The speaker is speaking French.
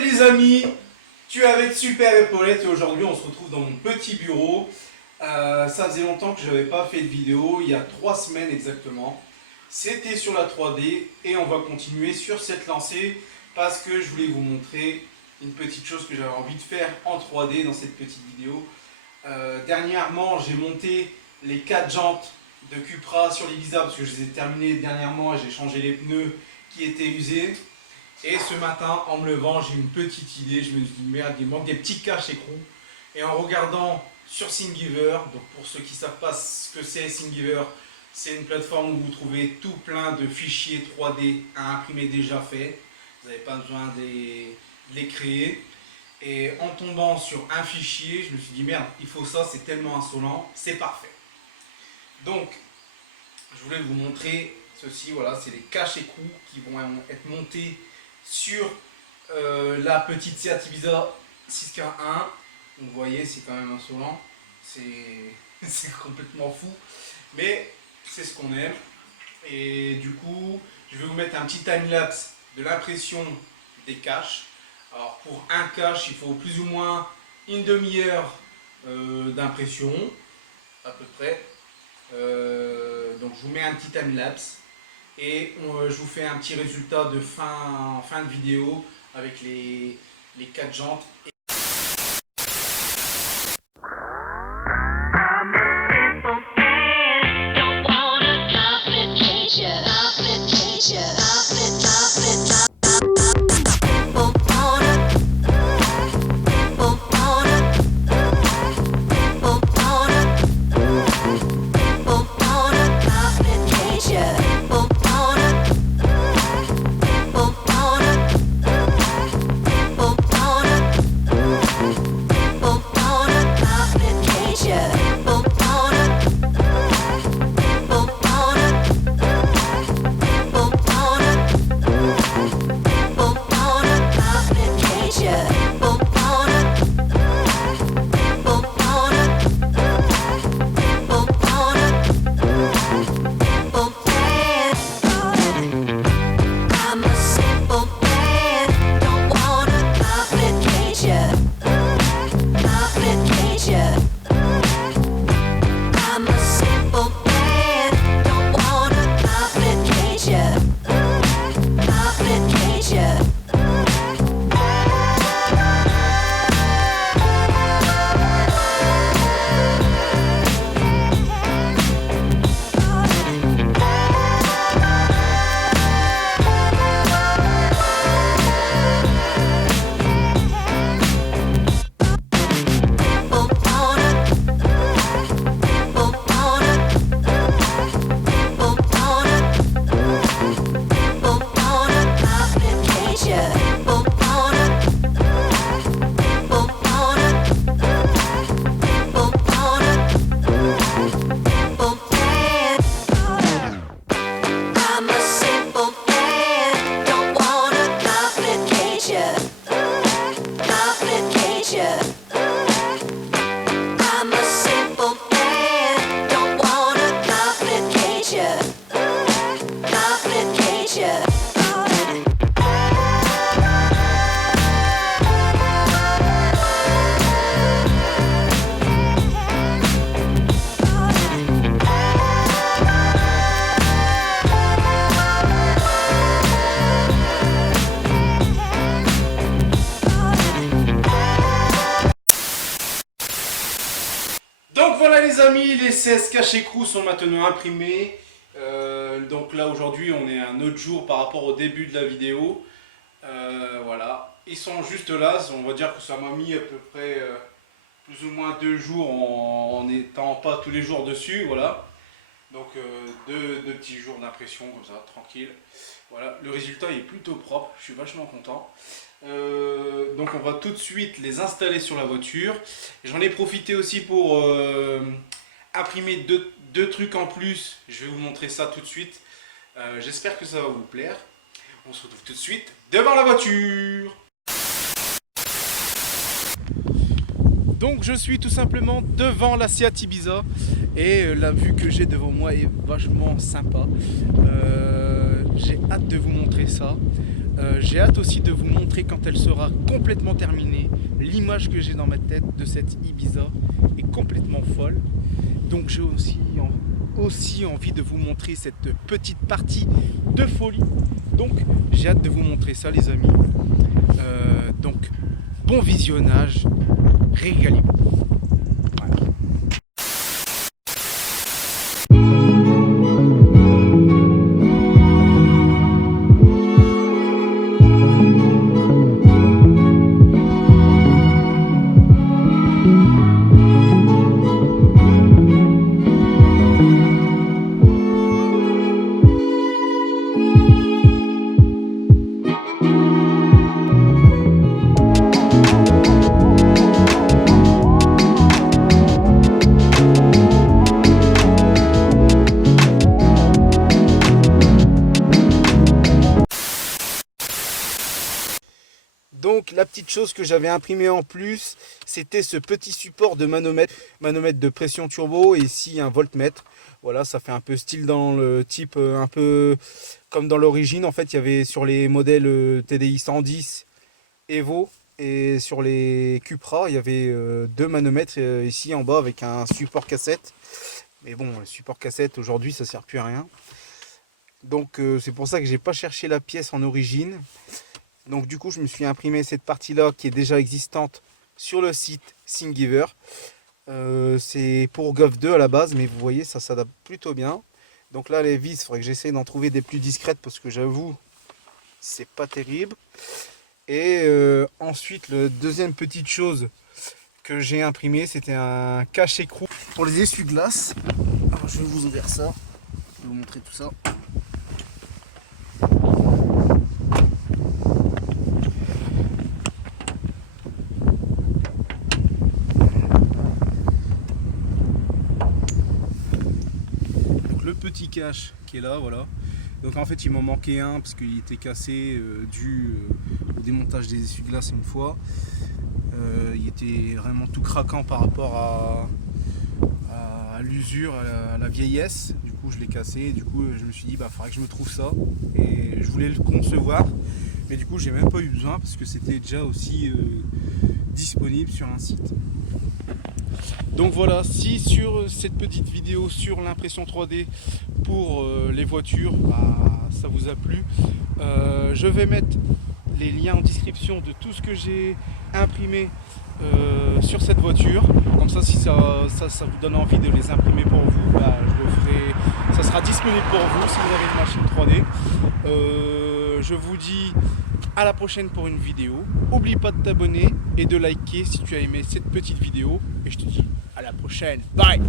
Salut les amis, tu es avec Super Épaulette et aujourd'hui on se retrouve dans mon petit bureau. Ça faisait longtemps que je n'avais pas fait de vidéo, il y a 3 semaines exactement. C'était sur la 3D et on va continuer sur cette lancée parce que je voulais vous montrer une petite chose que j'avais envie de faire en 3D dans cette petite vidéo. Dernièrement j'ai monté les 4 jantes de Cupra sur l'Ibiza parce que je les ai terminées dernièrement et j'ai changé les pneus qui étaient usés. Et ce matin, en me levant, j'ai une petite idée. Je me suis dit, merde, il manque des petits caches écrous. Et en regardant sur Thingiver, donc pour ceux qui ne savent pas ce que c'est Thingiver, c'est une plateforme où vous trouvez tout plein de fichiers 3D à imprimer déjà faits. Vous n'avez pas besoin de les créer. Et en tombant sur un fichier, je me suis dit, merde, il faut ça, c'est tellement insolent, c'est parfait. Donc, je voulais vous montrer ceci, voilà, c'est les caches écrous qui vont être montés sur la petite Seat Ibiza 6K1. Vous voyez, c'est quand même insolent, c'est complètement fou, mais c'est ce qu'on aime. Et du coup, je vais vous mettre un petit timelapse de l'impression des caches. Alors pour un cache, il faut plus ou moins une demi-heure d'impression, à peu près. Donc je vous mets un petit timelapse. Et je vous fais un petit résultat de fin de vidéo avec les 4 jantes. Donc voilà les amis, les 16 caches écrous sont maintenant imprimés. Donc là aujourd'hui on est un autre jour par rapport au début de la vidéo. Voilà, ils sont juste là, on va dire que ça m'a mis à peu près plus ou moins 2 jours en n'étant pas tous les jours dessus. Voilà, donc deux petits jours d'impression comme ça, tranquille. Voilà, le résultat est plutôt propre, je suis vachement content. Donc on va tout de suite les installer sur la voiture. J'en ai profité aussi pour imprimer deux trucs en plus. Je vais vous montrer ça tout de suite. J'espère que ça va vous plaire. On se retrouve tout de suite devant la voiture. Donc je suis tout simplement devant la Seat Ibiza et la vue que j'ai devant moi est vachement sympa. J'ai hâte de vous montrer ça. J'ai hâte aussi de vous montrer quand elle sera complètement terminée. L'image que j'ai dans ma tête de cette Ibiza est complètement folle. Donc j'ai aussi envie de vous montrer cette petite partie de folie. Donc j'ai hâte de vous montrer ça les amis. Donc bon visionnage, régalez-vous. Voilà. Donc la petite chose que j'avais imprimé en plus, c'était ce petit support de manomètre de pression turbo et ici un voltmètre. Voilà, ça fait un peu style dans le type un peu comme dans l'origine. En fait, il y avait sur les modèles TDI 110 Evo et sur les Cupra, il y avait deux manomètres ici en bas avec un support cassette. Mais bon, le support cassette aujourd'hui, ça sert plus à rien. Donc c'est pour ça que j'ai pas cherché la pièce en origine. Donc du coup je me suis imprimé cette partie là qui est déjà existante sur le site Thingiver. C'est pour Golf 2 à la base, mais vous voyez ça s'adapte plutôt bien. Donc là les vis, il faudrait que j'essaie d'en trouver des plus discrètes parce que j'avoue c'est pas terrible. Et ensuite la deuxième petite chose que j'ai imprimé, c'était un cache-écrou pour les essuie-glaces. Alors je vais vous ouvrir ça, je vais vous montrer tout ça. Petit cache qui est là, voilà. Donc en fait il m'en manquait un parce qu'il était cassé dû au démontage des essuie-glaces une fois. Il était vraiment tout craquant par rapport à l'usure, à la vieillesse. Du coup je l'ai cassé et du coup je me suis dit bah faudrait que je me trouve ça et je voulais le concevoir, mais du coup j'ai même pas eu besoin parce que c'était déjà aussi disponible sur un site. Donc voilà, si sur cette petite vidéo sur l'impression 3D pour les voitures, ça vous a plu, je vais mettre les liens en description de tout ce que j'ai imprimé sur cette voiture. Comme ça, si ça vous donne envie de les imprimer pour vous, je le ferai. Ça sera disponible pour vous si vous avez une machine 3D. Je vous dis à la prochaine pour une vidéo. N'oublie pas de t'abonner et de liker si tu as aimé cette petite vidéo. Et je te dis à la prochaine. Bye!